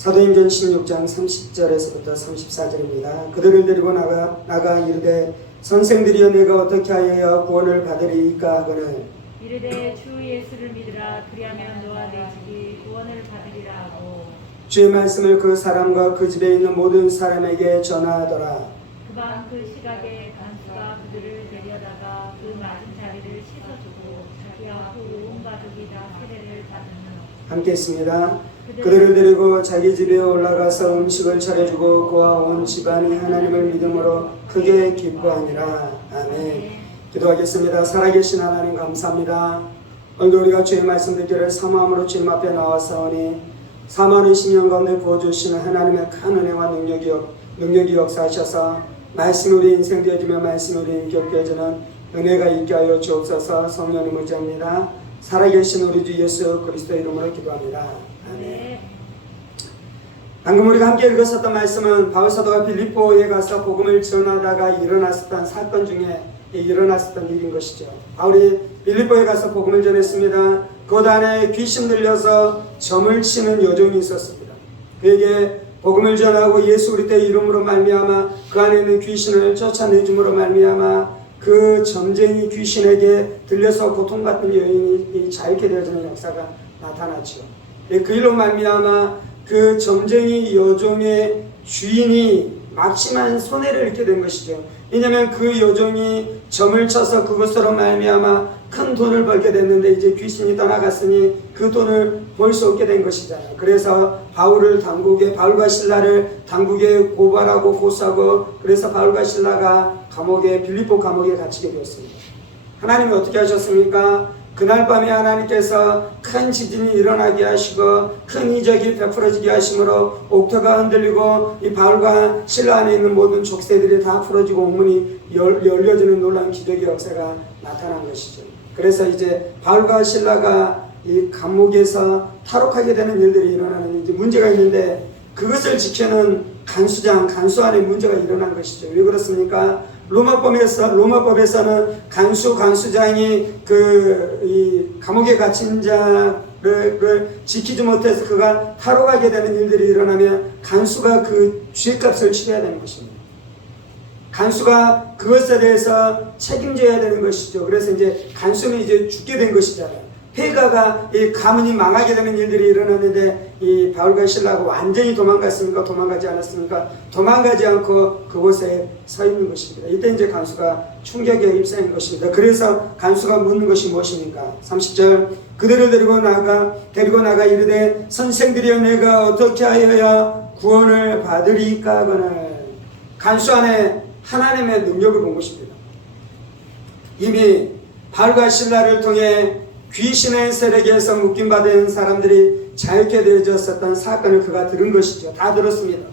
사도행전 16장 30절에서부터 34절입니다. 그들을 데리고 나가 이르되 선생들이여 내가 어떻게 하여야 구원을 받으리이까 하거늘 이르되 주 예수를 믿으라. 그리하면 너와 내 집이 구원을 받으리라 하고 주의 말씀을 그 사람과 그 집에 있는 모든 사람에게 전하더라. 그밤 그 시각에 간수가 그들을 데려다가 그 맞은 자리를 씻어주고 자기와 그 온 가족이 다 세례를 받으며 함께 있습니다. 그들을 데리고 자기 집에 올라가서 음식을 차려주고 그와 온 집안이 하나님을 믿음으로 크게 기뻐하니라. 아멘. 기도하겠습니다. 살아계신 하나님 감사합니다. 오늘도 우리가 주의 말씀 듣기를 사모함으로 주님 앞에 나왔사오니 사모하는 심령 가운데 부어주시는 하나님의 큰 은혜와 능력이 역사하셔서 말씀이 우리 인생 되어지며 말씀이 우리 인격 되어지는 은혜가 있게 하여 주옵소서. 성령님 의지합니다. 살아계신 우리 주 예수 그리스도 이름으로 기도합니다. 아멘. 방금 우리가 함께 읽었었던 말씀은 바울 사도가 빌립보에 가서 복음을 전하다가 일어났었던 사건 중에 일어났었던 일인 것이죠. 바울이 빌립보에 가서 복음을 전했습니다. 그 안에 귀신 들려서 점을 치는 여종이 있었습니다. 그에게 복음을 전하고 예수 그리스도의 이름으로 말미암아 그 안에 있는 귀신을 쫓아내줌으로 말미암아 그 점쟁이 귀신에게 들려서 고통받는 여인이 자유케 되어지는 역사가 나타났죠. 그 일로 말미암아 그 점쟁이 여종의 주인이 막심한 손해를 입게 된 것이죠. 왜냐하면 그 여종이 점을 쳐서 그것으로 말미암아 큰 돈을 벌게 됐는데 이제 귀신이 떠나갔으니 그 돈을 벌 수 없게 된 것이잖아요. 그래서 바울과 신라를 당국에 고발하고 고소하고 그래서 바울과 신라가 빌립보 감옥에 갇히게 되었습니다. 하나님이 어떻게 하셨습니까? 그날 밤에 하나님께서 큰 지진이 일어나게 하시고 큰 이적이 베풀어지게 하심으로 옥토가 흔들리고 이 바울과 신라 안에 있는 모든 족쇄들이 다 풀어지고 옥문이 열려지는 놀라운 기적의 역사가 나타난 것이죠. 그래서 이제 바울과 신라가 이 감옥에서 탈옥하게 되는 일들이 일어나는 이제 문제가 있는데 그것을 지키는 간수 안에 문제가 일어난 것이죠. 왜 그렇습니까? 로마법에서는 간수장이 이 감옥에 갇힌 자를 지키지 못해서 그가 탈옥하게 되는 일들이 일어나면 간수가 그 죗값을 치러야 되는 것입니다. 간수가 그것에 대해서 책임져야 되는 것이죠. 그래서 이제 간수는 이제 죽게 된 것이잖아요. 폐가가 이 가문이 망하게 되는 일들이 일어났는데 이 바울과 신라가 완전히 도망갔습니까? 도망가지 않았습니까? 도망가지 않고 그곳에 서 있는 것입니다. 이때 이제 간수가 충격에 휩싸인 것입니다. 그래서 간수가 묻는 것이 무엇입니까? 30절 그들을 데리고 나가 이르되 선생들이여 내가 어떻게 하여야 구원을 받으리까 하거늘 간수 안에 하나님의 능력을 본 것입니다. 이미 바울과 신라를 통해 귀신의 세력에서 묶임받은 사람들이 자유케 되어졌었던 사건을 그가 들은 것이죠. 다 들었습니다.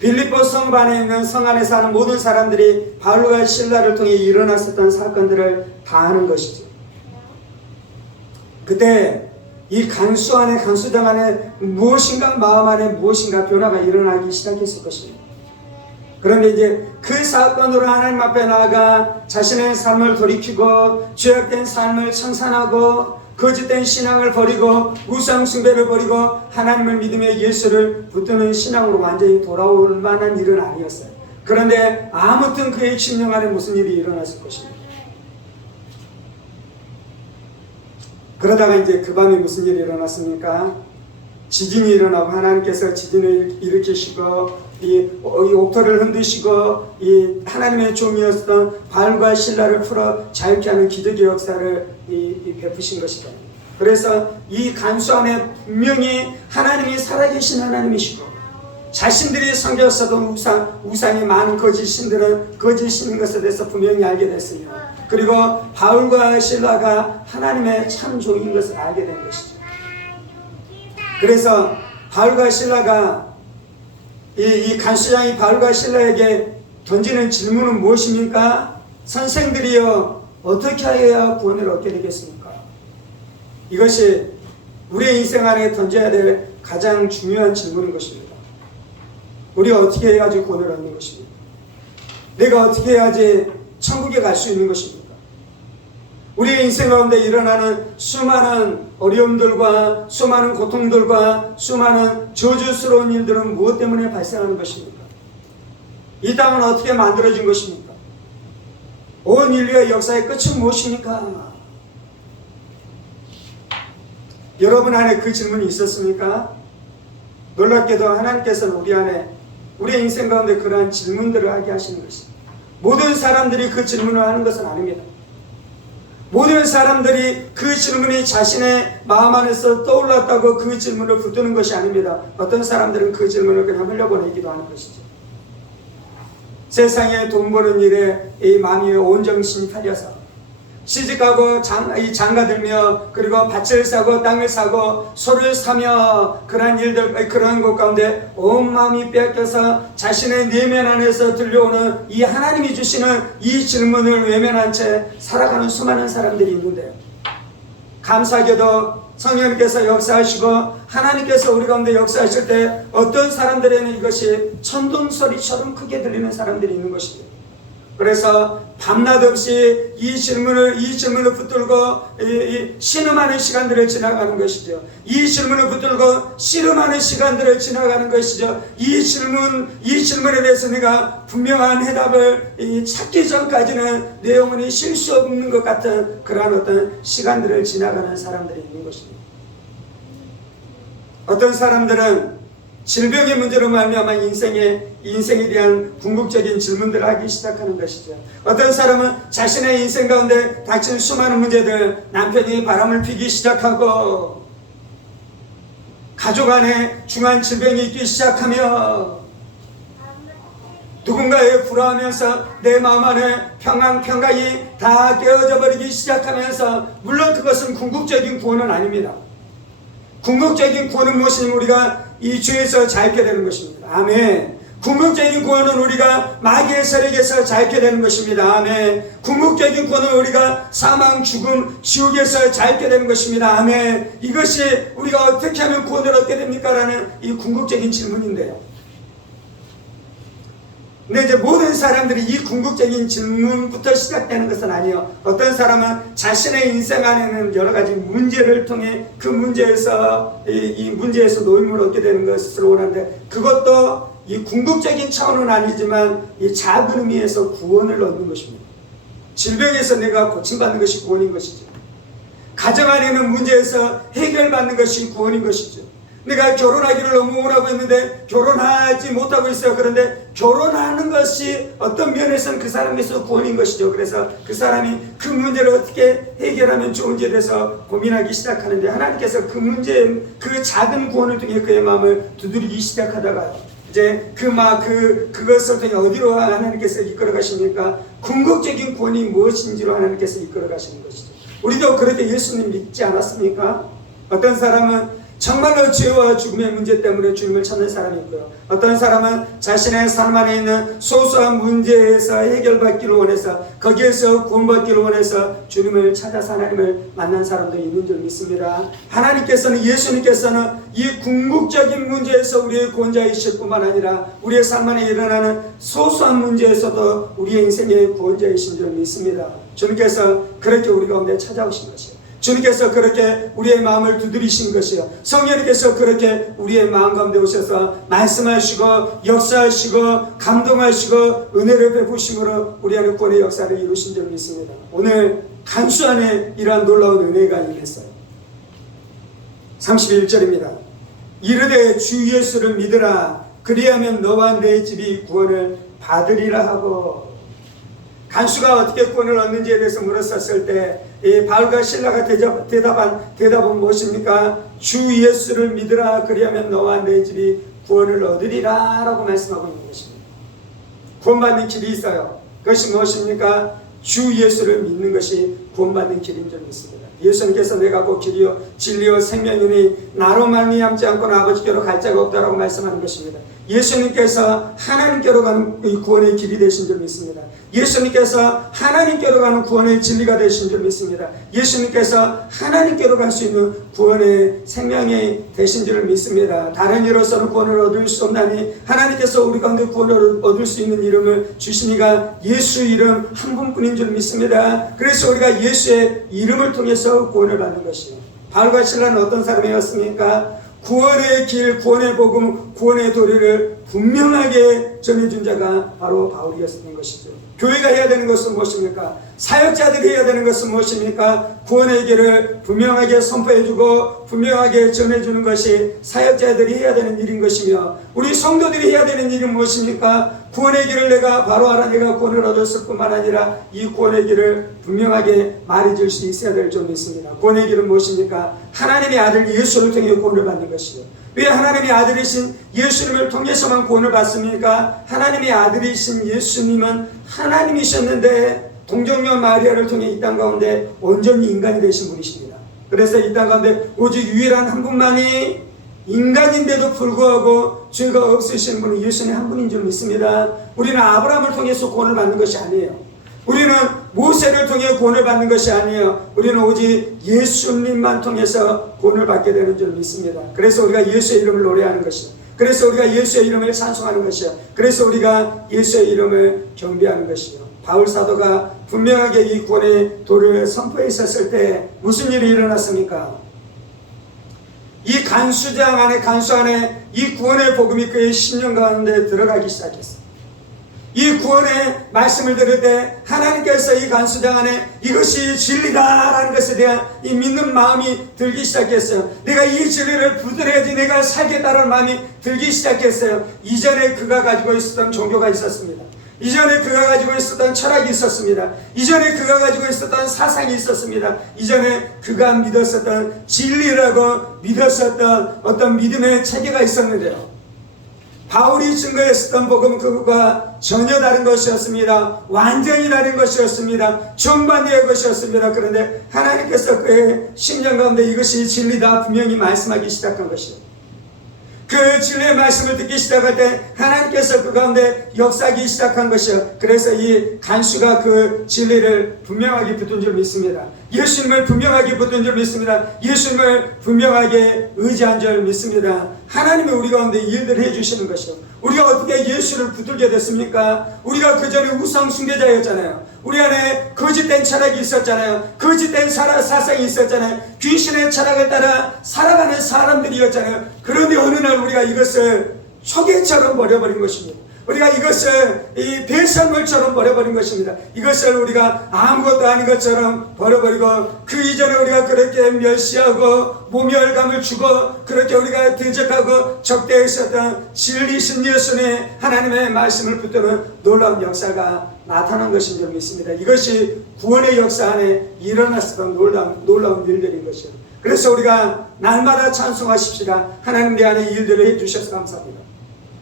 빌립보 성읍 안에 있는 성 안에 사는 모든 사람들이 바울과 신라를 통해 일어났었던 사건들을 다 아는 것이죠. 그때 이 간수장 안에 무엇인가 마음 안에 무엇인가 변화가 일어나기 시작했을 것입니다. 그런데 이제 그 사건으로 하나님 앞에 나아가 자신의 삶을 돌이키고 죄악된 삶을 청산하고 거짓된 신앙을 버리고 우상 숭배를 버리고 하나님을 믿으며 예수를 붙드는 신앙으로 완전히 돌아올 만한 일은 아니었어요. 그런데 아무튼 그의 심령 안에 무슨 일이 일어났을 것입니다. 그러다가 이제 그 밤에 무슨 일이 일어났습니까? 지진이 일어나고 하나님께서 지진을 일으키시고 이 옥토를 흔드시고 이 하나님의 종이었던 바울과 신라를 풀어 자유케 하는 기적의 역사를 베푸신 것이다. 그래서 이 간수 안에 분명히 하나님이 살아계신 하나님이시고 자신들이 섬겼었던 우상의 많은 거짓 신인 것에 대해서 분명히 알게 됐으며 그리고 바울과 신라가 하나님의 참 종인 것을 알게 된 것이죠. 그래서 바울과 신라가 이 간수장이 바울과 신라에게 던지는 질문은 무엇입니까? 선생들이여 어떻게 하여야 구원을 얻게 되겠습니까? 이것이 우리의 인생 안에 던져야 될 가장 중요한 질문인 것입니다. 우리가 어떻게 해야지 구원을 얻는 것입니까? 내가 어떻게 해야지 천국에 갈 수 있는 것입니까? 우리의 인생 가운데 일어나는 수많은 어려움들과 수많은 고통들과 수많은 저주스러운 일들은 무엇 때문에 발생하는 것입니까? 이 땅은 어떻게 만들어진 것입니까? 온 인류의 역사의 끝은 무엇입니까? 여러분 안에 그 질문이 있었습니까? 놀랍게도 하나님께서는 우리 안에, 우리의 인생 가운데 그러한 질문들을 하게 하시는 것입니다. 모든 사람들이 그 질문을 하는 것은 아닙니다. 모든 사람들이 그 질문이 자신의 마음 안에서 떠올랐다고 그 질문을 붙드는 것이 아닙니다. 어떤 사람들은 그 질문을 그냥 흘려보내기도 하는 것이죠. 세상에 돈 버는 일에 이 마음이 온 정신이 팔려서 시집가고 장가들며 그리고 밭을 사고 땅을 사고 소를 사며 그러한 일들, 그러한 것 가운데 온 마음이 빼앗겨서 자신의 내면 안에서 들려오는 이 하나님이 주시는 이 질문을 외면한 채 살아가는 수많은 사람들이 있는데요. 감사하게도 성령님께서 역사하시고 하나님께서 우리 가운데 역사하실 때 어떤 사람들에는 이것이 천둥소리처럼 크게 들리는 사람들이 있는 것입니다. 그래서 밤낮 없이 이 질문을 붙들고 신음하는 시간들을 지나가는 것이죠. 이 질문을 붙들고 씨름하는 시간들을 지나가는 것이죠. 이 질문에 대해서 내가 분명한 해답을 찾기 전까지는 내 영혼이 쉴 수 없는 것 같은 그러한 어떤 시간들을 지나가는 사람들이 있는 것입니다. 어떤 사람들은 질병의 문제로 말미암아 인생에 대한 궁극적인 질문들을 하기 시작하는 것이죠. 어떤 사람은 자신의 인생 가운데 닥친 수많은 문제들, 남편이 바람을 피기 시작하고 가족 안에 중한 질병이 있기 시작하며 누군가에 불화하면서 내 마음 안에 평강이 다 깨어져 버리기 시작하면서, 물론 그것은 궁극적인 구원은 아닙니다. 궁극적인 구원은 무엇이냐면 우리가 이 주에서 자유케 되는 것입니다. 아멘. 궁극적인 구원은 우리가 마귀의 세력에서 자유케 되는 것입니다. 아멘. 궁극적인 구원은 우리가 사망, 죽음, 지옥에서 자유케 되는 것입니다. 아멘. 이것이 우리가 어떻게 하면 구원을 얻게 됩니까? 라는 이 궁극적인 질문인데요. 근데 이제 모든 사람들이 이 궁극적인 질문부터 시작되는 것은 아니에요. 어떤 사람은 자신의 인생 안에는 여러 가지 문제를 통해 그 문제에서 이 문제에서 노임을 얻게 되는 것을 원하는데, 그것도 이 궁극적인 차원은 아니지만 이 작은 의미에서 구원을 얻는 것입니다. 질병에서 내가 고침받는 것이 구원인 것이죠. 가정 안에 있는 문제에서 해결받는 것이 구원인 것이죠. 내가 결혼하기를 너무 원하고 있는데 결혼하지 못하고 있어요. 그런데 결혼하는 것이 어떤 면에서는 그 사람에서 구원인 것이죠. 그래서 그 사람이 그 문제를 어떻게 해결하면 좋은지에 대해서 고민하기 시작하는데, 하나님께서 그 문제, 그 작은 구원을 통해 그의 마음을 두드리기 시작하다가 이제 그것을 통해 어디로 하나님께서 이끌어 가십니까? 궁극적인 구원이 무엇인지로 하나님께서 이끌어 가시는 것이죠. 우리도 그렇게 예수님 믿지 않았습니까? 어떤 사람은 정말로 죄와 죽음의 문제 때문에 주님을 찾는 사람이 있고요. 어떤 사람은 자신의 삶 안에 있는 소소한 문제에서 해결받기를 원해서, 거기에서 구원받기를 원해서 주님을 찾아서 하나님을 만난 사람도 있는 줄 믿습니다. 하나님께서는, 예수님께서는 이 궁극적인 문제에서 우리의 구원자이실 뿐만 아니라 우리의 삶 안에 일어나는 소소한 문제에서도 우리의 인생의 구원자이신 줄 믿습니다. 주님께서 그렇게 우리 가운데 찾아오신 것이에요. 주님께서 그렇게 우리의 마음을 두드리신 것이요, 성령님께서 그렇게 우리의 마음 가운데 오셔서 말씀하시고 역사하시고 감동하시고 은혜를 베푸심으로 우리 안에 구원의 역사를 이루신 줄 믿습니다. 오늘 간수 안에 이러한 놀라운 은혜가 임했어요. 31절입니다. 이르되 주 예수를 믿으라. 그리하면 너와 내 집이 구원을 받으리라 하고, 간수가 어떻게 구원을 얻는지에 대해서 물었었을 때 이 바울과 실라가 대답은 무엇입니까? 주 예수를 믿으라. 그리하면 너와 내 집이 구원을 얻으리라 라고 말씀하고 있는 것입니다. 구원받는 길이 있어요. 그것이 무엇입니까? 주 예수를 믿는 것이 구원받는 길인 줄 믿습니다. 예수님께서 내가 곧 길이요 진리요 생명이니 나로 말미암지 않고는 아버지께로 갈 자가 없다라고 말씀하는 것입니다. 예수님께서 하나님께로 가는 이 구원의 길이 되신 줄 믿습니다. 예수님께서 하나님께로 가는 구원의 진리가 되신 줄 믿습니다. 예수님께서 하나님께로 갈 수 있는 구원의 생명이 되신 줄 믿습니다. 다른 이로서는 구원을 얻을 수 없나니 하나님께서 우리 가운데 구원을 얻을 수 있는 이름을 주시니가 예수 이름 한 분뿐인 줄 믿습니다. 그래서 우리가 예수의 이름을 통해서 구원을 받는 것이요. 바울과 실라는 어떤 사람이었습니까? 구원의 길, 구원의 복음, 구원의 도리를 분명하게 전해준 자가 바로 바울이었던 것이죠. 교회가 해야 되는 것은 무엇입니까? 사역자들이 해야 되는 것은 무엇입니까? 구원의 길을 분명하게 선포해주고 분명하게 전해주는 것이 사역자들이 해야 되는 일인 것이며, 우리 성도들이 해야 되는 일은 무엇입니까? 구원의 길을 내가 바로 알아 내가 구원을 얻었을 뿐만 아니라 이 구원의 길을 분명하게 말해줄 수 있어야 될 줄 믿습니다. 구원의 길은 무엇입니까? 하나님의 아들 예수를 통해 구원을 받는 것이요. 왜 하나님의 아들이신 예수님을 통해서만 구원을 받습니까? 하나님의 아들이신 예수님은 하나님이셨는데 동정녀 마리아를 통해 이 땅 가운데 온전히 인간이 되신 분이십니다. 그래서 이 땅 가운데 오직 유일한 한 분만이 인간인데도 불구하고 죄가 없으신 분은 예수님 한 분인 줄 믿습니다. 우리는 아브라함을 통해서 구원을 받는 것이 아니에요. 우리는 모세를 통해 구원을 받는 것이 아니에요. 우리는 오직 예수님만 통해서 구원을 받게 되는 줄 믿습니다. 그래서 우리가 예수의 이름을 노래하는 것이요. 그래서 우리가 예수의 이름을 찬송하는 것이요. 그래서 우리가 예수의 이름을 경배하는 것이요. 바울 사도가 분명하게 이 구원의 도를 선포했었을 때 무슨 일이 일어났습니까? 이 간수 안에 이 구원의 복음이 그의 심령 가운데 들어가기 시작했어요. 이 구원의 말씀을 들을 때 하나님께서 이 간수장 안에 이것이 진리다라는 것에 대한 이 믿는 마음이 들기 시작했어요. 내가 이 진리를 붙들어야지 내가 살겠다는 마음이 들기 시작했어요. 이전에 그가 가지고 있었던 종교가 있었습니다. 이전에 그가 가지고 있었던 철학이 있었습니다. 이전에 그가 가지고 있었던 사상이 있었습니다. 이전에 그가 믿었었던 진리라고 믿었었던 어떤 믿음의 체계가 있었는데요. 바울이 증거했었던 복음 그가 전혀 다른 것이었습니다. 완전히 다른 것이었습니다. 정반대의 것이었습니다. 그런데 하나님께서 그의 심령 가운데 이것이 진리다 분명히 말씀하기 시작한 것이요. 그 진리의 말씀을 듣기 시작할 때 하나님께서 그 가운데 역사하기 시작한 것이요. 그래서 이 간수가 그 진리를 분명하게 붙든 줄 믿습니다. 예수님을 분명하게 붙든 줄 믿습니다. 예수님을 분명하게 의지한 줄 믿습니다. 하나님이 우리 가운데 일들을 해주시는 것이요. 우리가 어떻게 예수를 붙들게 됐습니까? 우리가 그전에 우상 숭배자였잖아요. 우리 안에 거짓된 철학이 있었잖아요. 거짓된 사상이 있었잖아요. 귀신의 철학을 따라 살아가는 사람들이었잖아요. 그런데 어느 날 우리가 이것을 초계처럼 버려버린 것입니다. 우리가 이것을 이 배설물처럼 버려버린 것입니다. 이것을 우리가 아무것도 아닌 것처럼 버려버리고 그 이전에 우리가 그렇게 멸시하고 모멸감을 주고 그렇게 우리가 대적하고 적대했었던 진리신 예수님의 하나님의 말씀을 붙드는 놀라운 역사가 나타난 것인 줄 믿습니다. 이것이 구원의 역사 안에 일어났었던 놀라운 일들인 것이요. 그래서 우리가 날마다 찬송하십시다. 하나님 내 안에 일들을 해주셔서 감사합니다.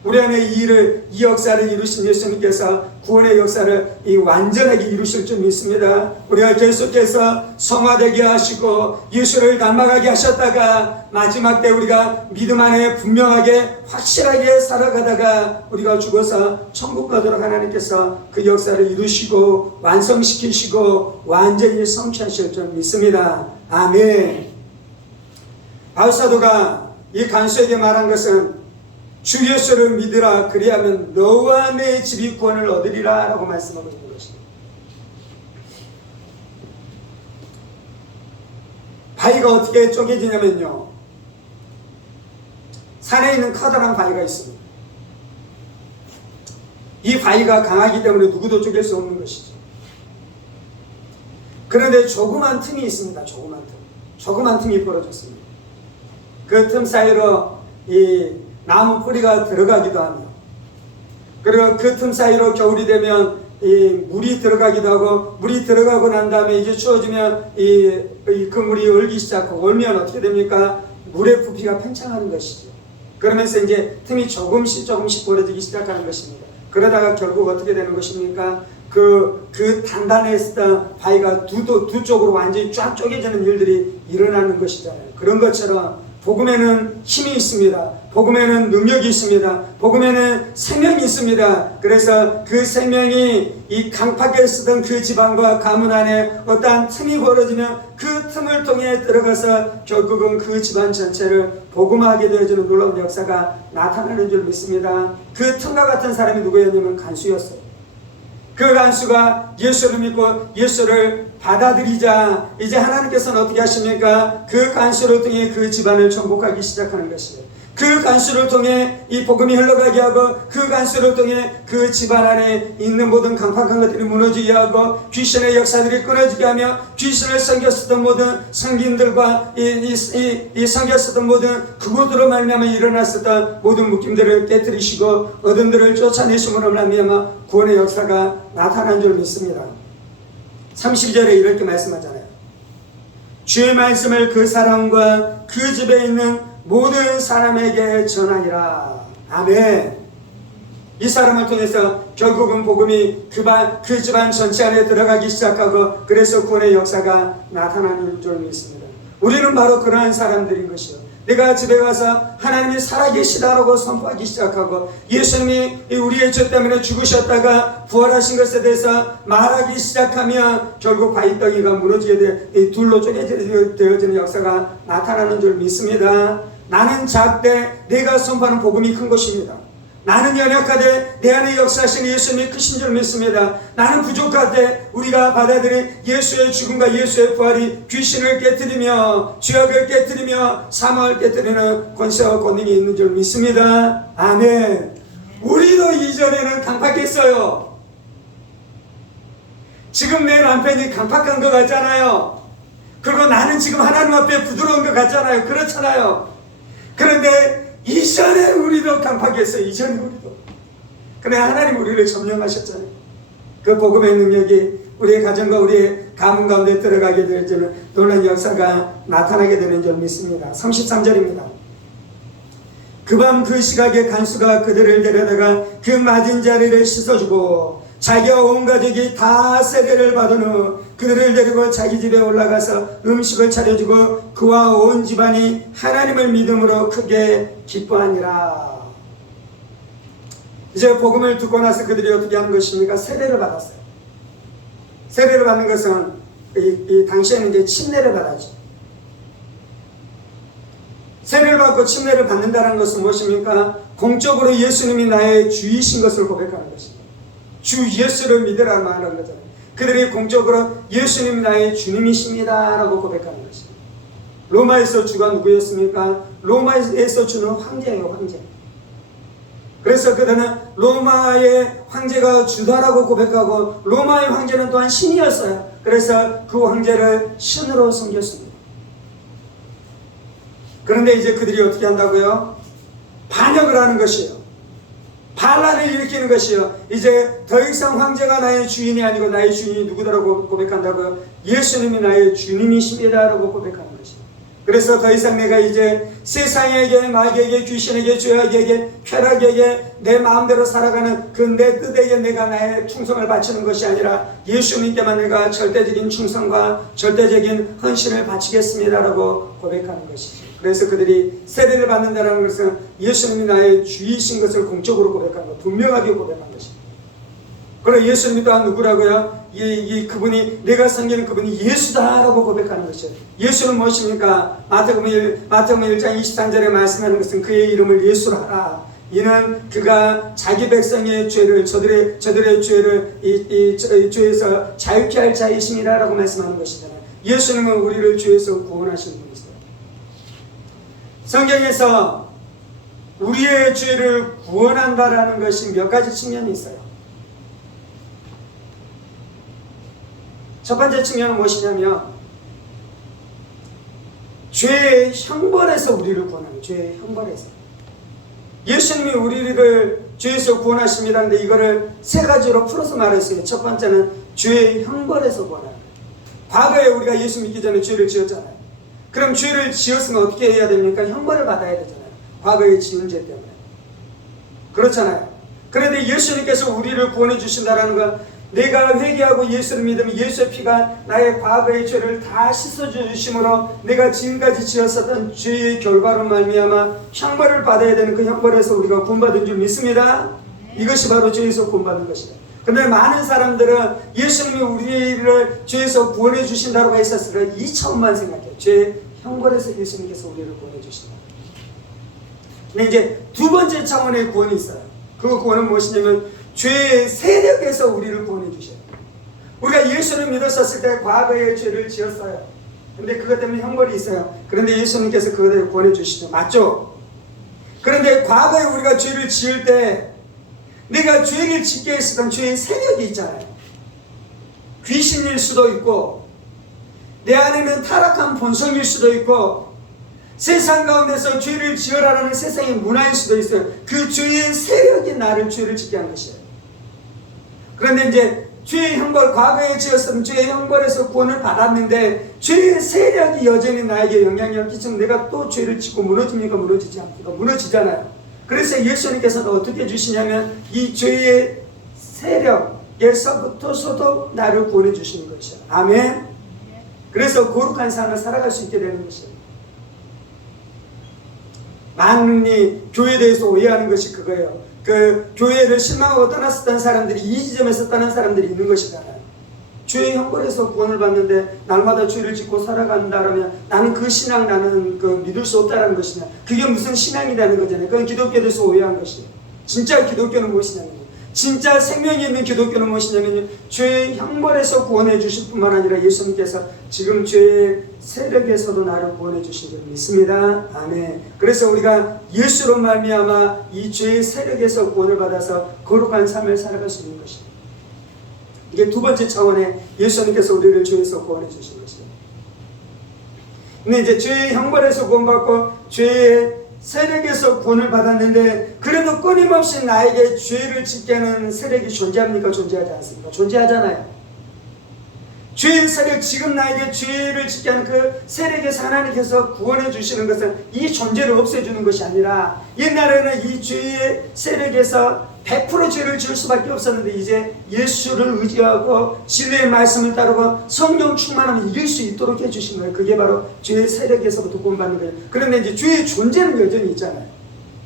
우리 안에 이 역사를 이루신 예수님께서 구원의 역사를 완전하게 이루실 줄 믿습니다. 우리가 계속해서 성화되게 하시고 예수를 닮아가게 하셨다가 마지막 때 우리가 믿음 안에 분명하게 확실하게 살아가다가 우리가 죽어서 천국 가도록 하나님께서 그 역사를 이루시고 완성시키시고 완전히 성취하실 줄 믿습니다. 아멘. 바울 사도가 이 간수에게 말한 것은 주 예수를 믿으라 그리하면 너와 내 집이 구원을 얻으리라 라고 말씀하고 있는 것입니다. 바위가 어떻게 쪼개지냐면요, 산에 있는 커다란 바위가 있습니다. 이 바위가 강하기 때문에 누구도 쪼갤 수 없는 것이죠. 그런데 조그만 틈이 있습니다. 조그만 틈이 벌어졌습니다. 그 틈 사이로 이 나무 뿌리가 들어가기도 하며, 그리고 그 틈 사이로 겨울이 되면 이 물이 들어가기도 하고, 물이 들어가고 난 다음에 이제 추워지면 그 물이 얼기 시작하고, 얼면 어떻게 됩니까? 물의 부피가 팽창하는 것이죠. 그러면서 이제 틈이 조금씩 벌어지기 시작하는 것입니다. 그러다가 결국 어떻게 되는 것입니까? 그 단단했던 바위가 두 쪽으로 완전히 쫙 쪼개지는 일들이 일어나는 것이잖아요. 그런 것처럼 복음에는 힘이 있습니다. 복음에는 능력이 있습니다. 복음에는 생명이 있습니다. 그래서 그 생명이 이 강팍에 쓰던 그 지방과 가문 안에 어떠한 틈이 벌어지면 그 틈을 통해 들어가서 결국은 그 집안 전체를 복음화하게 되어지는 놀라운 역사가 나타나는 줄 믿습니다. 그 틈과 같은 사람이 누구였냐면 간수였어요. 그 간수가 예수를 믿고 예수를 받아들이자 이제 하나님께서는 어떻게 하십니까? 그 간수를 통해 그 집안을 정복하기 시작하는 것이에요. 그 간수를 통해 이 복음이 흘러가게 하고 그 간수를 통해 그 집안 안에 있는 모든 강팍한 것들이 무너지게 하고 귀신의 역사들이 끊어지게 하며 귀신을 섬겼었던 모든 성gin들과 이 섬겼었던 모든 그곳으로 말미암아 일어났었던 모든 묶임들을 깨뜨리시고 어둠들을 쫓아내심으로 말미암아 구원의 역사가 나타난 줄 믿습니다. 32절에 이렇게 말씀하잖아요. 주의 말씀을 그 사람과 그 집에 있는 모든 사람에게 전하니라. 아멘. 이 사람을 통해서 결국은 복음이 그 집안 전체 안에 들어가기 시작하고 그래서 구원의 역사가 나타나는 줄 믿습니다. 우리는 바로 그러한 사람들인 것이요. 내가 집에 가서 하나님이 살아계시다라고 선포하기 시작하고 예수님이 우리의 죄 때문에 죽으셨다가 부활하신 것에 대해서 말하기 시작하면 결국 바위덩이가 무너지게 돼 둘로 쪼개져지는 역사가 나타나는 줄 믿습니다. 나는 작되 내가 선포하는 복음이 큰 것입니다. 나는 연약하되 내 안에 역사하신 예수님이 크신 줄 믿습니다. 나는 부족하되 우리가 받아들인 예수의 죽음과 예수의 부활이 귀신을 깨뜨리며 죄악을 깨뜨리며 사망을 깨뜨리는 권세와 권능이 있는 줄 믿습니다. 아멘. 우리도 이전에는 강팍했어요. 지금 내 남편이 강팍한 것 같잖아요. 그리고 나는 지금 하나님 앞에 부드러운 것 같잖아요. 그렇잖아요. 그런데 이전에 우리도 강팍했어요. 이전에 우리도. 그런데 하나님 우리를 점령하셨잖아요. 그 복음의 능력이 우리의 가정과 우리의 가문 가운데 들어가게 되는 놀라운 역사가 나타나게 되는 줄 믿습니다. 33절입니다. 그 밤 그 시각에 간수가 그들을 데려다가 그 맞은 자리를 씻어주고 자기와 온 가족이 다 세례를 받은 후 그들을 데리고 자기 집에 올라가서 음식을 차려주고 그와 온 집안이 하나님을 믿음으로 크게 기뻐하니라. 이제 복음을 듣고 나서 그들이 어떻게 하는 것입니까? 세례를 받았어요. 세례를 받는 것은 이 당시에는 이제 침례를 받았죠. 세례를 받고 침례를 받는다는 것은 무엇입니까? 공적으로 예수님이 나의 주이신 것을 고백하는 것입니다. 주 예수를 믿으라 말하는 거잖아요. 그들이 공적으로 예수님 나의 주님이십니다 라고 고백하는 것입니다. 로마에서 주가 누구였습니까? 로마에서 주는 황제예요. 황제. 그래서 그들은 로마의 황제가 주다라고 고백하고 로마의 황제는 또한 신이었어요. 그래서 그 황제를 신으로 섬겼습니다. 그런데 이제 그들이 어떻게 한다고요? 반역을 하는 것이에요. 반란을 일으키는 것이요. 이제 더 이상 황제가 나의 주인이 아니고 나의 주인이 누구다라고 고백한다고요? 예수님이 나의 주님이십니다라고 고백하는 것이요. 그래서 더 이상 내가 이제 세상에게, 마귀에게, 귀신에게, 죄악에게, 쾌락에게 내 마음대로 살아가는 그 내 뜻에게 내가 나의 충성을 바치는 것이 아니라 예수님께만 내가 절대적인 충성과 절대적인 헌신을 바치겠습니다라고 고백하는 것이죠. 그래서 그들이 세례를 받는다는 것은 예수님이 나의 주이신 것을 공적으로 고백한 것, 분명하게 고백한 것입니다. 그리고 예수님이 또한 누구라고요? 그분이, 내가 섬기는 그분이 예수다라고 고백하는 것이죠. 예수는 무엇입니까? 마태복음 1장 23절에 말씀하는 것은 그의 이름을 예수로 하라. 이는 그가 자기 백성의 죄를, 저들의 죄를 이 죄에서 자유케 할 자이심이라고 말씀하는 것이잖아요. 예수님은 우리를 죄에서 구원하시는 분이세요. 성경에서 우리의 죄를 구원한다라는 것이 몇 가지 측면이 있어요. 첫 번째 측면은 무엇이냐면 죄의 형벌에서 우리를 구원하는, 죄의 형벌에서. 예수님이 우리를 죄에서 구원하십니다. 근데 이거를 세 가지로 풀어서 말했어요. 첫 번째는 죄의 형벌에서 구원하는. 과거에 우리가 예수 믿기 전에 죄를 지었잖아요. 그럼 죄를 지었으면 어떻게 해야 됩니까? 형벌을 받아야 되잖아요. 과거에 지은 죄 때문에. 그렇잖아요. 그런데 예수님께서 우리를 구원해 주신다라는 건 내가 회개하고 예수를 믿으면 예수의 피가 나의 과거의 죄를 다 씻어주심으로 내가 지금까지 지었었던 죄의 결과로 말미암아 형벌을 받아야 되는 그 형벌에서 우리가 구원받은 줄 믿습니다. 이것이 바로 죄에서 구원받는 것이다. 그런데 많은 사람들은 예수님이 우리를 죄에서 구원해 주신다고 했었으라 이 차원만 생각해요. 죄의 형벌에서 예수님께서 우리를 구원해 주신다. 근데 이제 두 번째 차원의 구원이 있어요. 그 구원은 무엇이냐면 죄의 세력에서 우리를 구원해 주셔요. 우리가 예수를 믿었었을 때 과거의 죄를 지었어요. 근데 그것 때문에 형벌이 있어요. 그런데 예수님께서 그것을 구원해 주시죠. 맞죠? 그런데 과거에 우리가 죄를 지을 때 내가 죄를 짓게 했었던 죄의 세력이 있잖아요. 귀신일 수도 있고 내 안에는 타락한 본성일 수도 있고 세상 가운데서 죄를 지으라는 세상의 문화일 수도 있어요. 그 죄의 세력이 나를 죄를 짓게 한 것이에요. 그런데 이제 죄의 형벌, 과거에 지었던 죄의 형벌에서 구원을 받았는데 죄의 세력이 여전히 나에게 영향력을 끼치면 내가 또 죄를 짓고 무너집니까? 무너지지 않습니까? 무너지잖아요. 그래서 예수님께서는 어떻게 주시냐면 이 죄의 세력에서부터서도 나를 구원해 주시는 것이죠. 아멘. 그래서 거룩한 삶을 살아갈 수 있게 되는 것이에요. 많이 교회에 대해서 오해하는 것이 그거예요. 그 교회를 실망하고 떠났었던 사람들이 이 지점에서 떠난 사람들이 있는 것이잖아요. 죄의 형벌에서 구원을 받는데 날마다 죄를 짓고 살아간다라면 나는 그 신앙 나는 그 믿을 수 없다라는 것이냐. 그게 무슨 신앙이라는 거잖아요. 그건 기독교에 대해서 오해한 것이에요. 진짜 기독교는 무엇이냐면요. 진짜 생명이 있는 기독교는 무엇이냐면요. 죄의 형벌에서 구원해 주실 뿐만 아니라 예수님께서 지금 죄의 세력에서도 나를 구원해 주신 줄 믿습니다. 아멘. 그래서 우리가 예수로 말미암아 이 죄의 세력에서 구원을 받아서 거룩한 삶을 살아갈 수 있는 것입니다. 이게 두 번째 차원의 예수님께서 우리를 죄에서 구원해 주신 것이에요. 근데 이제 죄의 형벌에서 구원받고 죄의 세력에서 구원을 받았는데 그래도 끊임없이 나에게 죄를 짓게 하는 세력이 존재합니까? 존재하지 않습니까? 존재하잖아요. 죄의 세력, 지금 나에게 죄를 짓게 하는 그 세력에서 하나님께서 구원해 주시는 것은 이 존재를 없애주는 것이 아니라 옛날에는 이 죄의 세력에서 100% 죄를 지을 수밖에 없었는데 이제 예수를 의지하고 진리의 말씀을 따르고 성령 충만하면 이길 수 있도록 해주신 거예요. 그게 바로 죄의 세력에서부터 구원받는 거예요. 그런데 이제 죄의 존재는 여전히 있잖아요.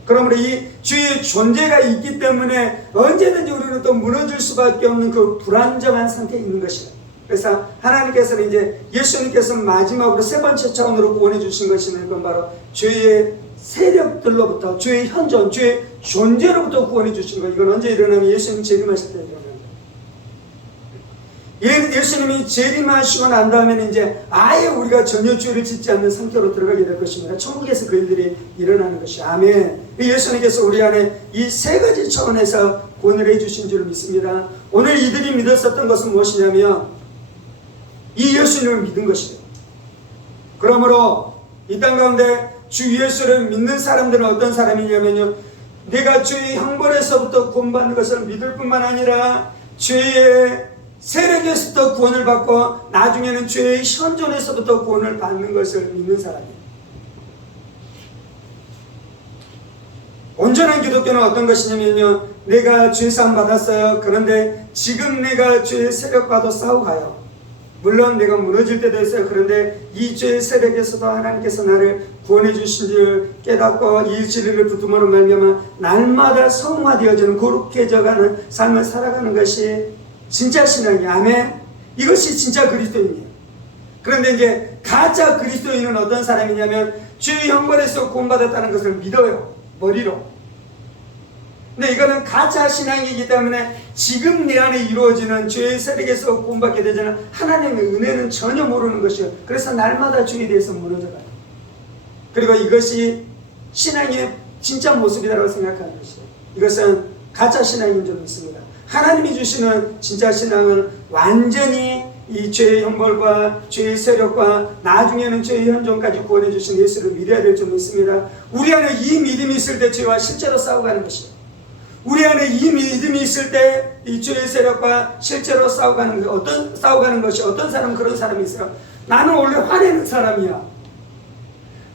그러므로 이 죄의 존재가 있기 때문에 언제든지 우리는 또 무너질 수밖에 없는 그 불안정한 상태에 있는 것이에요. 그래서 하나님께서는 이제 예수님께서 마지막으로 세 번째 차원으로 구원해 주신 것이는 그건 바로 죄의 세력들로부터, 죄의 현존, 죄의 존재로부터 구원해 주신 거예요. 이건 언제 일어나면 예수님 재림하실 때 일어납니다. 예수님이 재림하시고 난 다음에는 이제 아예 우리가 전혀 죄를 짓지 않는 상태로 들어가게 될 것입니다. 천국에서 그 일들이 일어나는 것이 아멘. 예수님께서 우리 안에 이 세 가지 차원에서 구원을 해 주신 줄 믿습니다. 오늘 이들이 믿었었던 것은 무엇이냐면 이 예수님을 믿은 것이에요. 그러므로 이 땅 가운데 주 예수를 믿는 사람들은 어떤 사람이냐면요. 내가 죄의 형벌에서부터 구원받는 것을 믿을 뿐만 아니라 죄의 세력에서부터 구원을 받고 나중에는 죄의 현존에서부터 구원을 받는 것을 믿는 사람이에요. 온전한 기독교는 어떤 것이냐면요. 내가 죄사함 받았어요. 그런데 지금 내가 죄의 세력과도 싸워가요. 물론 내가 무너질 때도 있어요. 그런데 이 죄의 세력에서도 하나님께서 나를 구원해 주신 줄 깨닫고 이 진리를 붙음으로 말미암아 날마다 성화되어지는 거룩해져가는 삶을 살아가는 것이 진짜 신앙이에요. 아멘. 이것이 진짜 그리스도인이에요. 그런데 이제 가짜 그리스도인은 어떤 사람이냐면 죄의 형벌에서 구원받았다는 것을 믿어요. 머리로. 근데 이거는 가짜 신앙이기 때문에 지금 내 안에 이루어지는 죄의 세력에서 구원받게 되잖아요. 하나님의 은혜는 전혀 모르는 것이에요. 그래서 날마다 죄에 대해서 무너져가요. 그리고 이것이 신앙의 진짜 모습이라고 생각하는 것이에요. 이것은 가짜 신앙인 줄 믿습니다. 하나님이 주시는 진짜 신앙은 완전히 이 죄의 형벌과 죄의 세력과 나중에는 죄의 현존까지 구원해 주신 예수를 믿어야 될 줄 믿습니다. 우리 안에 이 믿음이 있을 때 죄와 실제로 싸워가는 것이에요. 우리 안에 이 믿음이 있을 때 이 죄의 세력과 실제로 싸워가는 것이 어떤 사람은 그런 사람이 있어요. 나는 원래 화내는 사람이야.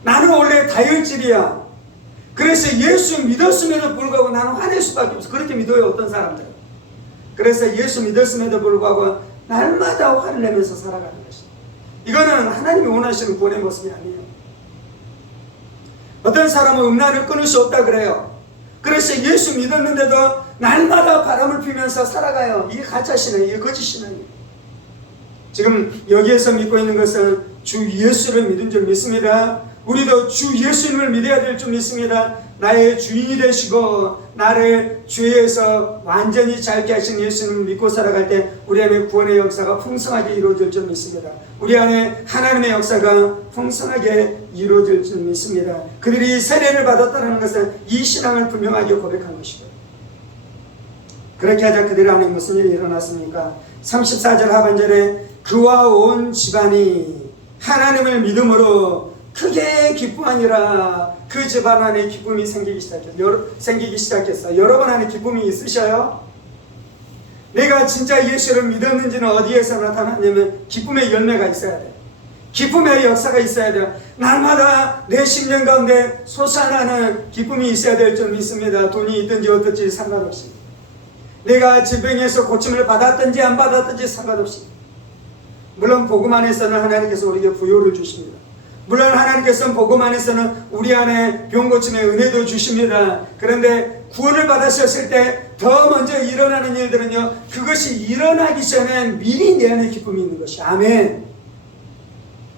나는 원래 다혈질이야. 그래서 예수 믿었음에도 불구하고 나는 화낼 수밖에 없어. 그렇게 믿어요. 어떤 사람들은. 그래서 예수 믿었음에도 불구하고 날마다 화를 내면서 살아가는 것입니다. 이거는 하나님이 원하시는 구원의 모습이 아니에요. 어떤 사람은 음란을 끊을 수 없다 그래요. 그래서 예수 믿었는데도 날마다 바람을 피면서 살아가요. 이게 가짜신앙이에요. 이게 거짓신앙이에요. 지금 여기에서 믿고 있는 것은 주 예수를 믿은 줄 믿습니다. 우리도 주 예수님을 믿어야 될 줄 믿습니다. 나의 주인이 되시고 나를 죄에서 완전히 자유케 하신 예수님을 믿고 살아갈 때 우리 안에 구원의 역사가 풍성하게 이루어질 줄 믿습니다. 우리 안에 하나님의 역사가 풍성하게 이루어질 줄 믿습니다. 그들이 세례를 받았다는 것은 이 신앙을 분명하게 고백한 것이고, 그렇게 하자 그들 안에 무슨 일이 일어났습니까? 34절 하반절에 그와 온 집안이 하나님을 믿음으로 크게 기뻐하니라. 그 집안 안에 기쁨이 생기기 시작했어요. 여러분 안에 기쁨이 있으셔요? 내가 진짜 예수를 믿었는지는 어디에서 나타났냐면 기쁨의 열매가 있어야 돼요. 기쁨의 역사가 있어야 돼요. 날마다 내 심령 가운데 솟아나는 기쁨이 있어야 될 줄 믿습니다. 돈이 있든지 어떨지 상관없이, 내가 질병에서 고침을 받았든지 안 받았든지 상관없이, 물론 복음 안에서는 하나님께서 우리에게 부요를 주십니다. 물론 하나님께서는 복음 안에서는 우리 안에 병고침의 은혜도 주십니다. 그런데 구원을 받으셨을 때 더 먼저 일어나는 일들은요, 그것이 일어나기 전에 미리 내 안에 기쁨이 있는 것이. 아멘.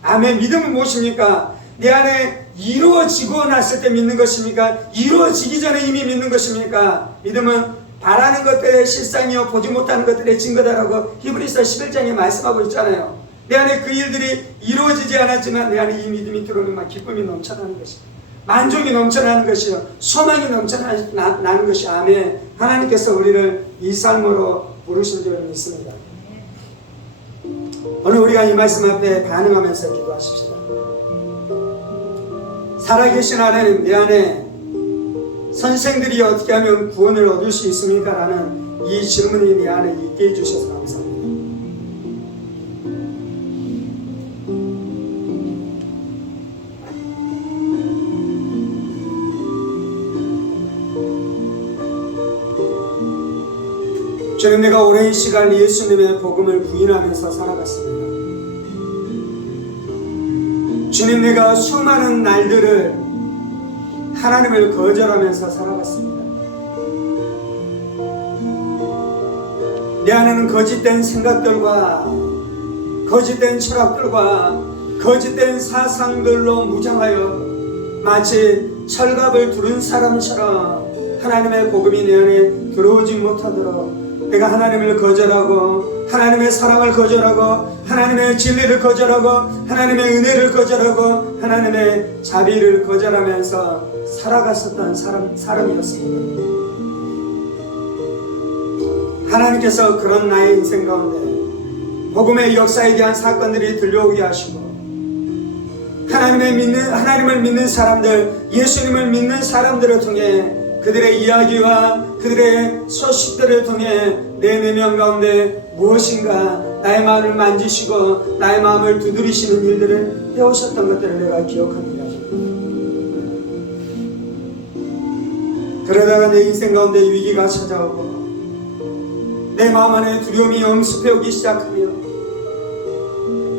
아멘. 믿음은 무엇입니까? 내 안에 이루어지고 났을 때 믿는 것입니까? 이루어지기 전에 이미 믿는 것입니까? 믿음은 바라는 것들의 실상이요 보지 못하는 것들의 증거다라고 히브리서 11장에 말씀하고 있잖아요. 내 안에 그 일들이 이루어지지 않았지만 내 안에 이 믿음이 들어오면 기쁨이 넘쳐나는 것이요, 만족이 넘쳐나는 것이요, 소망이 넘쳐나는 것이. 아멘. 하나님께서 우리를 이 삶으로 부르신 줄 믿습니다. 오늘 우리가 이 말씀 앞에 반응하면서 기도하십시다. 살아계신 하나님, 내 안에 선생들이 어떻게 하면 구원을 얻을 수 있습니까? 라는 이 질문이 내 안에 있게 해주셔서 감사합니다. 주님, 내가 오랜 시간 예수님의 복음을 부인하면서 살아갔습니다. 주님, 내가 수많은 날들을 하나님을 거절하면서 살아갔습니다. 내 안에는 거짓된 생각들과 거짓된 철학들과 거짓된 사상들로 무장하여 마치 철갑을 두른 사람처럼 하나님의 복음이 내 안에 들어오지 못하도록 내가 하나님을 거절하고 하나님의 사랑을 거절하고 하나님의 진리를 거절하고 하나님의 은혜를 거절하고 하나님의 자비를 거절하면서 살아갔었던 사람이었습니다. 하나님께서 그런 나의 인생 가운데 복음의 역사에 대한 사건들이 들려오게 하시고 하나님을 믿는 사람들, 예수님을 믿는 사람들을 통해 그들의 이야기와 그들의 소식들을 통해 내 내면 가운데 무엇인가 나의 마음을 만지시고 나의 마음을 두드리시는 일들을 해오셨던 것들을 내가 기억합니다. 그러다가 내 인생 가운데 위기가 찾아오고 내 마음 안에 두려움이 엄습해오기 시작하며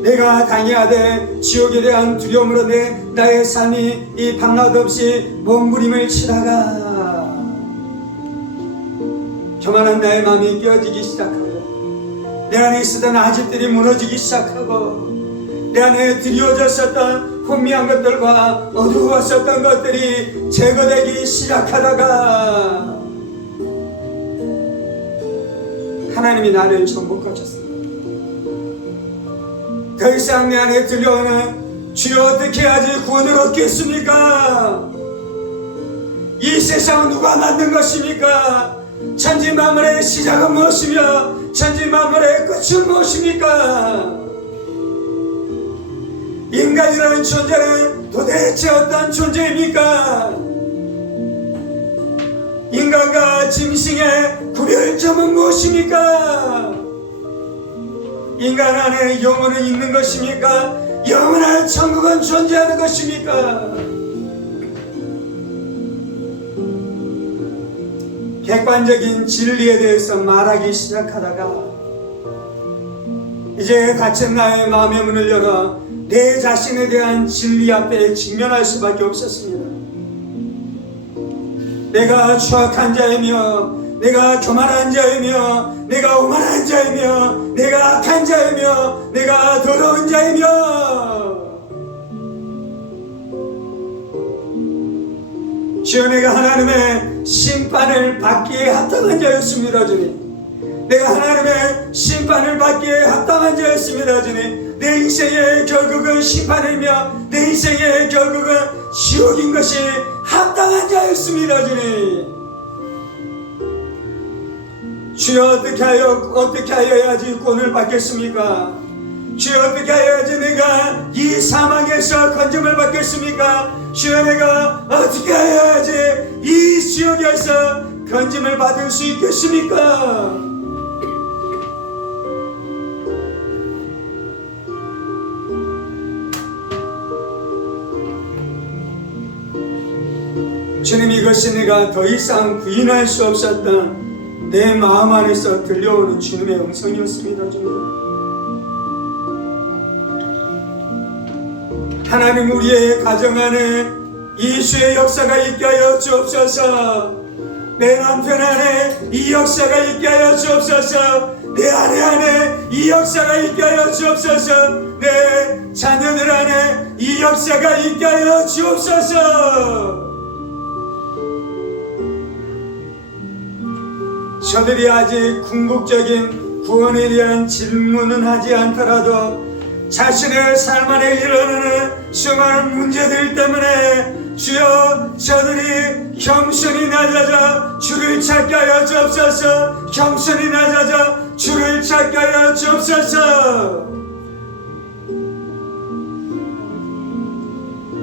내가 당해야 될 지옥에 대한 두려움으로 나의 삶이 이 밤낮 없이 몸부림을 치다가 교만한 나의 마음이 깨어지기 시작하고 내 안에 있었던 아집들이 무너지기 시작하고 내 안에 드리워졌었던 혼미한 것들과 어두웠었던 것들이 제거되기 시작하다가 하나님이 나를 정복하셨습니다. 더 이상 내 안에 들려오는 주여 어떻게 해야지 구원을 얻겠습니까? 이 세상은 누가 만든 것입니까? 천지 만물의 시작은 무엇이며 천지 만물의 끝은 무엇입니까? 인간이라는 존재는 도대체 어떤 존재입니까? 인간과 짐승의 구별점은 무엇입니까? 인간 안에 영혼은 있는 것입니까? 영원한 천국은 존재하는 것입니까? 객관적인 진리에 대해서 말하기 시작하다가 이제 닫힌 나의 마음의 문을 열어 내 자신에 대한 진리 앞에 직면할 수밖에 없었습니다. 내가 추악한 자이며, 내가 교만한 자이며, 내가 오만한 자이며, 내가 악한 자이며, 내가 더러운 자이며, 주여, 내가 하나님의 심판을 받기에 합당한 자였습니다. 주님, 내가 하나님의 심판을 받기에 합당한 자였습니다. 주님, 내 인생의 결국은 심판이며 내 인생의 결국은 지옥인 것이 합당한 자였습니다. 주님, 주여, 어떻게 하여야지 구원을 받겠습니까? 주여, 어떻게 하여야지 내가 이 사망에서 건짐을 받겠습니까? 주여, 내가 어떻게 하여야지 이 지옥에서 건짐을 받을 수 있겠습니까? 주님, 이것이 내가 더 이상 부인할 수 없었던 내 마음 안에서 들려오는 주님의 음성이었습니다. 주님, 하나님, 우리의 가정 안에 예수의 역사가 있게 하여 주옵소서. 내 남편 안에 이 역사가 있게 하여 주옵소서. 내 아내 안에 이 역사가 있게 하여 주옵소서. 내 자녀들 안에 이 역사가 있게 하여 주옵소서. 저들이 아직 궁극적인 구원에 대한 질문은 하지 않더라도 자신의 삶 안에 일어나는 수많은 문제들 때문에 주여, 저들이 겸손히 낮아져 주를 찾게 하여 주옵소서. 겸손히 낮아져 주를 찾게 하여 주옵소서.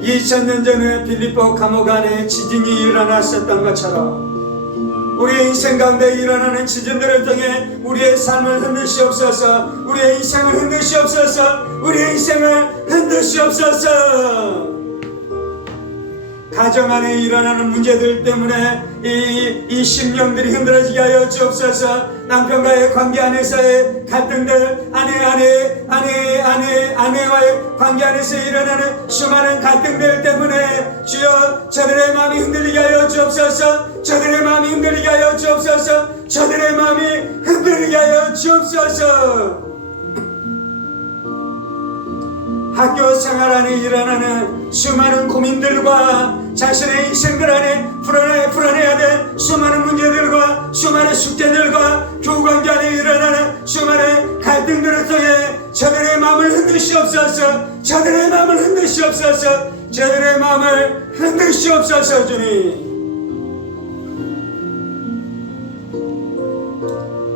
2000년 전에 빌립보 감옥 안에 지진이 일어났었던 것처럼 우리의 인생 가운데 일어나는 지진들을 통해 우리의 삶을 흔드시옵소서. 우리의 인생을 흔드시옵소서. 우리의 인생을 흔드시옵소서. 가정 안에 일어나는 문제들 때문에 이 심령들이 흔들어지게 하여 주옵소서. 남편과의 관계 안에서의 갈등들, 아내와의 관계 안에서 일어나는 수많은 갈등들 때문에 주여, 저들의 마음이 흔들리게 하여 주옵소서. 저들의 마음이 흔들리게 하여 주옵소서. 저들의 마음이 흔들리게 하여 주옵소서. 학교 생활 안에 일어나는 수많은 고민들과 자신의 인생들 안에 풀어내야 될 수많은 문제들과 수많은 숙제들과 교우관계 안에 일어나는 수많은 갈등들을 통해 저들의 마음을 흔드시옵소서. 저들의 마음을 흔드시옵소서. 저들의 마음을 흔드시옵소서. 주님,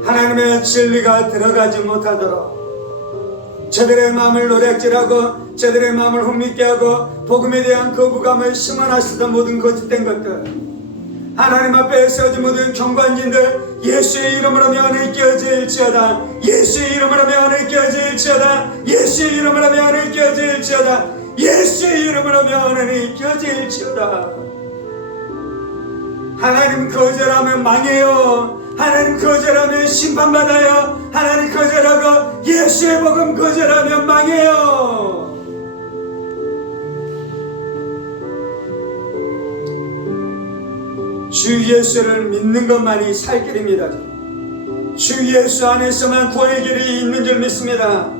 하나님의 진리가 들어가지 못하도록 저들의 마음을 노략질하고 저들의 마음을 혼미케 하고 복음에 대한 거부감을 심어놨었던 모든 거짓된 것들, 하나님 앞에 서지 모든 경관진들 예수의 이름으로 면을 끼어질지어다. 예수의 이름으로 면을 끼어질지어다. 예수의 이름으로 면을 끼어질지어다. 예수의 이름으로 면을 끼어질지어다. 하나님, 거절하면 망해요. 하나님, 거절하면 심판받아요. 하나님, 거절하고 예수의 복음 거절하면 망해요. 주 예수를 믿는 것만이 살 길입니다. 주 예수 안에서만 구원의 길이 있는 줄 믿습니다.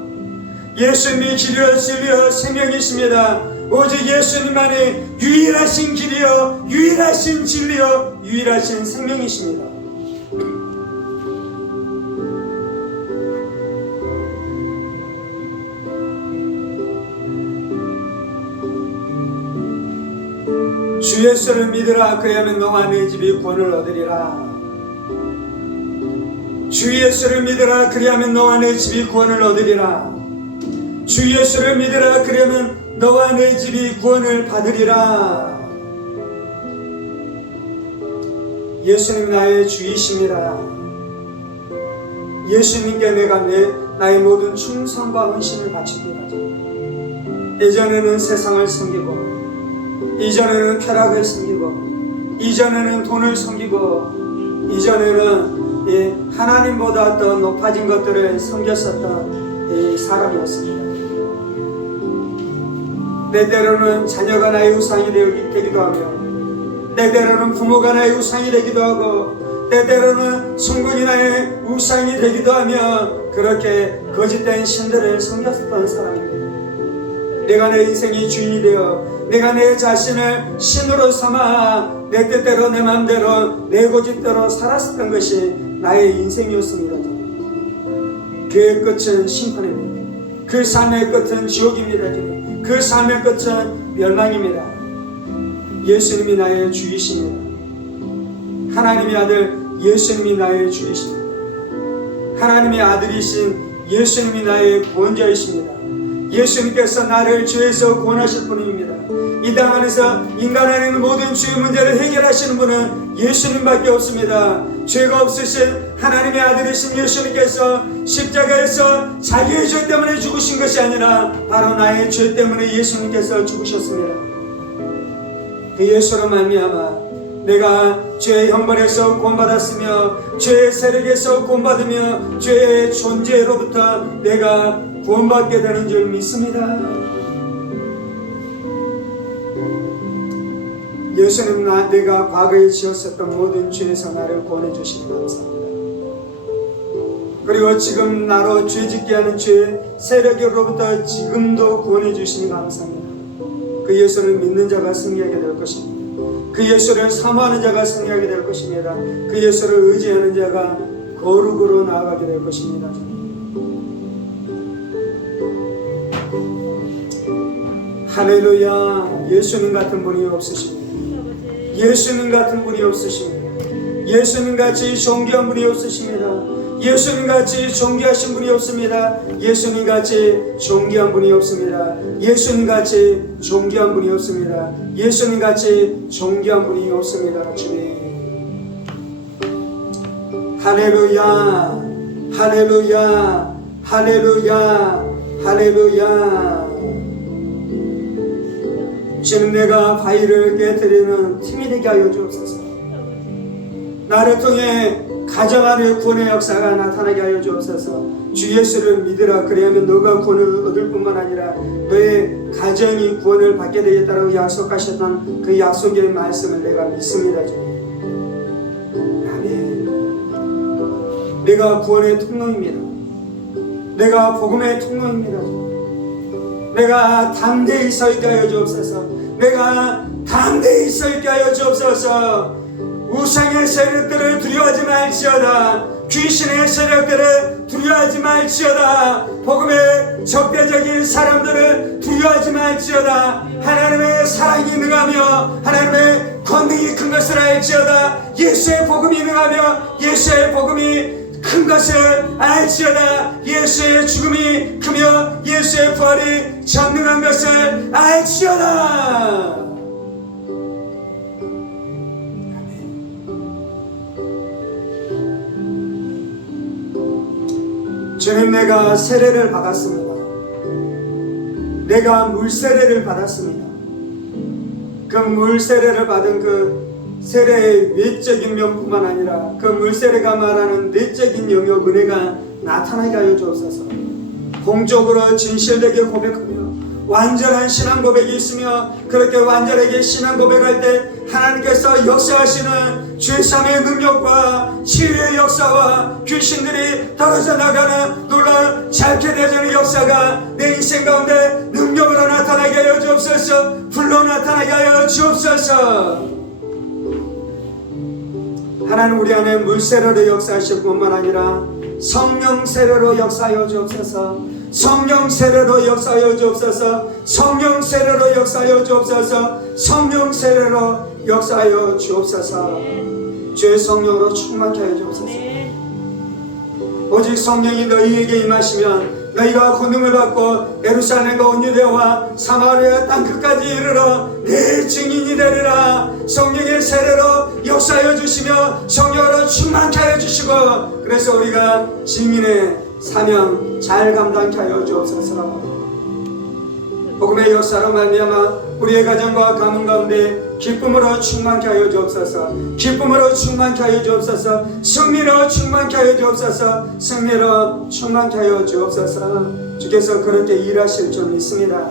예수님이 길이요 진리요 생명이십니다. 오직 예수님만이 유일하신 길이요 유일하신 진리요 유일하신 생명이십니다. 주 예수를 믿으라. 그리하면 너와 네 집이 구원을 얻으리라. 주 예수를 믿으라. 그리하면 너와 내 집이 구원을 얻으리라. 주 예수를 믿으라. 그리하면 너와 내 집이 구원을 받으리라. 예수님 나의 주이십니다. 예수님께 내가 나의 모든 충성과 헌신을 바칩니다. 이전에는 세상을 섬기고, 이전에는 쾌락을 섬기고, 이전에는 돈을 섬기고, 이전에는 하나님보다 더 높아진 것들을 섬겼었던 사람이었습니다. 때때로는 자녀가 나의 우상이 되기도 하며, 때때로는 부모가 나의 우상이 되기도 하고, 때때로는 성군이 나의 우상이 되기도 하며, 그렇게 거짓된 신들을 섬겼던 사람입니다. 내가 내 인생의 주인이 되어 내가 내 자신을 신으로 삼아 내 뜻대로 내 마음대로 내 고집대로 살았었던 것이 나의 인생이었습니다. 그의 끝은 심판입니다. 그 삶의 끝은 지옥입니다. 그 삶의 끝은 멸망입니다. 예수님이 나의 주이십니다. 하나님의 아들 예수님이 나의 주이십니다. 하나님의 아들이신 예수님이 나의 구원자이십니다. 예수님께서 나를 죄에서 구원하실 분입니다. 이 땅 안에서 인간 안에 있는 모든 죄의 문제를 해결하시는 분은 예수님밖에 없습니다. 죄가 없으신 하나님의 아들이신 예수님께서 십자가에서 자기의 죄 때문에 죽으신 것이 아니라 바로 나의 죄 때문에 예수님께서 죽으셨습니다. 그 예수로 말미암아 내가 죄의 형벌에서 구원받았으며 죄의 세력에서 구원받으며 죄의 존재로부터 내가 구원받게 되는 줄 믿습니다. 예수님, 내가 과거에 지었었던 모든 죄에서 나를 구원해 주시니 감사합니다. 그리고 지금 나로 죄짓게 하는 죄의 세력으로부터 지금도 구원해 주시니 감사합니다. 그 예수를 믿는 자가 승리하게 될 것입니다. 그 예수를 사모하는 자가 승리하게 될 것입니다. 그 예수를 의지하는 자가 거룩으로 나아가게 될 것입니다. 할렐루야. 예수님 같은 분이 없으십니다. 예수님 같은 분이 없으십니다. 예수님같이 존귀한 분이 없으십니다. 예수님같이 존귀하신 분이 없습니다. 예수님같이 존귀한 분이 없습니다. 예수님같이 존귀한 분이 없습니다. 예수님같이 존귀한 분이 없습니다. 주님, 할렐루야, 할렐루야, 할렐루야, 할렐루야. 주님, 내가 바위를 깨뜨리는 팀이 되게 하여 주옵소서. 나를 통해 가정 안에 구원의 역사가 나타나게 하여 주옵소서. 주 예수를 믿으라. 그리하면 너가 구원을 얻을 뿐만 아니라 너의 가정이 구원을 받게 되겠다라고 약속하셨던 그 약속의 말씀을 내가 믿습니다. 주님, 아멘. 내가 구원의 통로입니다. 내가 복음의 통로입니다. 내가 담대히 서 있게 하여 주옵소서. 내가 담대히 서 있게 하여 주옵소서. 우상의 세력들을 두려워하지 말지어다. 귀신의 세력들을 두려워하지 말지어다. 복음의 적대적인 사람들을 두려워하지 말지어다. 하나님의 사랑이 능하며 하나님의 권능이 큰 것을 알지어다. 예수의 복음이 능하며 예수의 복음이 큰 것을 알지어다. 예수의 죽음이 크며 예수의 부활이 전능한 것을 알지어다. 주님, 내가 세례를 받았습니다. 내가 물세례를 받았습니다. 그 물세례를 받은 그 세례의 외적인 면뿐만 아니라 그 물세례가 말하는 내적인 영역 은혜가 나타나게 하여 주옵소서. 공적으로 진실되게 고백하며 완전한 신앙 고백이 있으며 그렇게 완전하게 신앙 고백할 때 하나님께서 역사하시는 죄사함의 능력과 치유의 역사와 귀신들이 떨어져 나가는 놀라운 잘케되어지는 역사가 내 인생 가운데 능력으로 나타나게 하여 주옵소서. 불로 나타나게 하여 주옵소서. 하나님, 우리 안에 물세례로 역사하실 뿐만 아니라 성령 세례로 역사하여 주옵소서. 성령 세례로 역사하여 주옵소서. 성령 세례로 역사하여 주옵소서. 성령 세례로 역사하여 주옵소서. 주의 성령으로 충만케 하여 주옵소서. 오직 성령이 너희에게 임하시면 너희가 권능을 받고 예루살렘과 온 유대와 사마리아 땅 끝까지 이르러 내 증인이 되리라. 성령의 세례로 역사하여 주시며 성령으로 충만케 하여 주시고 그래서 우리가 증인의 사명 잘 감당케 하여 주옵소서. 복음의 역사로 말미암아 우리의 가정과 가문 가운데 기쁨으로 충만케 하여 주옵소서. 기쁨으로 충만케 하여 주옵소서. 승리로 충만케 하여 주옵소서. 승리로 충만케 하여 주옵소서. 주께서 그렇게 일하실 줄 믿습니다.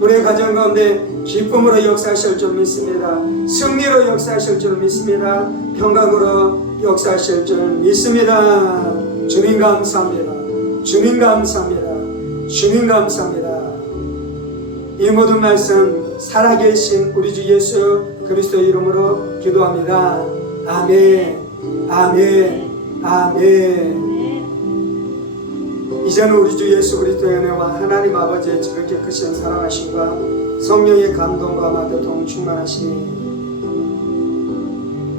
우리의 가정 가운데 기쁨으로 역사하실 줄 믿습니다. 승리로 역사하실 줄 믿습니다. 평강으로 역사하실 줄 믿습니다. 주님 감사합니다. 주님 감사합니다. 주님 감사합니다. 이 모든 말씀 살아계신 우리 주 예수 그리스도의 이름으로 기도합니다. 아멘. 아멘. 아멘. 이제는 우리 주 예수 그리스도의 은혜와 하나님 아버지의 지극히 크신 사랑하심과 성령의 감동과 마다동 충만하시니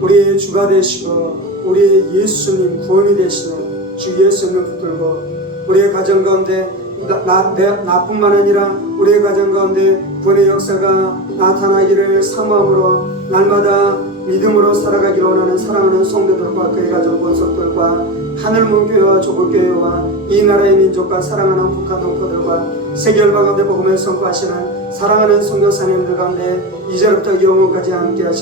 우리의 주가 되시고 우리의 예수님 구원이 되시는 주 예수님을 붙들고 우리의 가정 가운데 나뿐만 아니라 우리의 가정 가운데 구원의 역사가 나타나기를 사모함으로 날마다 믿음으로 살아가기를 원하는 사랑하는 성도들과 그의 가족 권속들과 하늘문교회와 조국교회와 이 나라의 민족과 사랑하는 북한 동포들과 세계 열방 가운데 복음을 선포하시는 사랑하는 선교사님들 가운데 이제부터 영원까지 함께 하시기